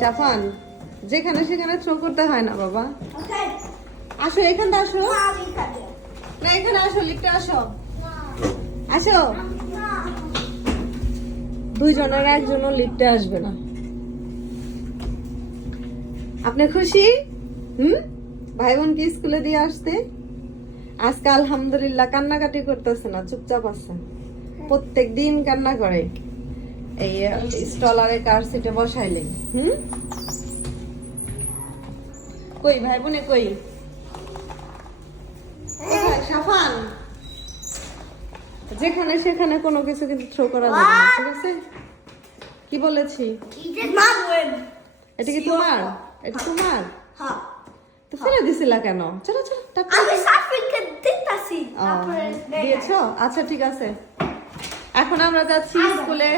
সাফান, যেখানে সেখানে থ্রো করতে হয় না বাবা। Okay. আসো এখানটা আসো। Mommy cut it. না এখানে আসো, লিফটে আসো। আসো। দুইজনের একজনও লিফটে আসবে না। আপনি খুশি? ভাই বোন কি স্কুলে দিয়ে আসতে? আজকে আলহামদুলিল্লাহ কান্নাকাটি করতেছে না, চুপচাপ আছে। প্রত্যেক দিন কান্না করে এই স্টলারে কার সিটে বসাইলে। কই ভাই বোনে কই? সাফান, যেখানে সেখানে কোনো কিছু কিন্তু থ্রো করা যাবে না, ঠিক আছে? কি বলেছি? Mom win. এটা কি তোমার? এটা তোমার? Huh. তো ফেলে দিছিলা কেন? চলো চলো, টাটা। আমি সাফিনকে দিতাছি। ও, দিয়েছো? আচ্ছা ঠিক আছে। এখন আমরা যাচ্ছি স্কুলে।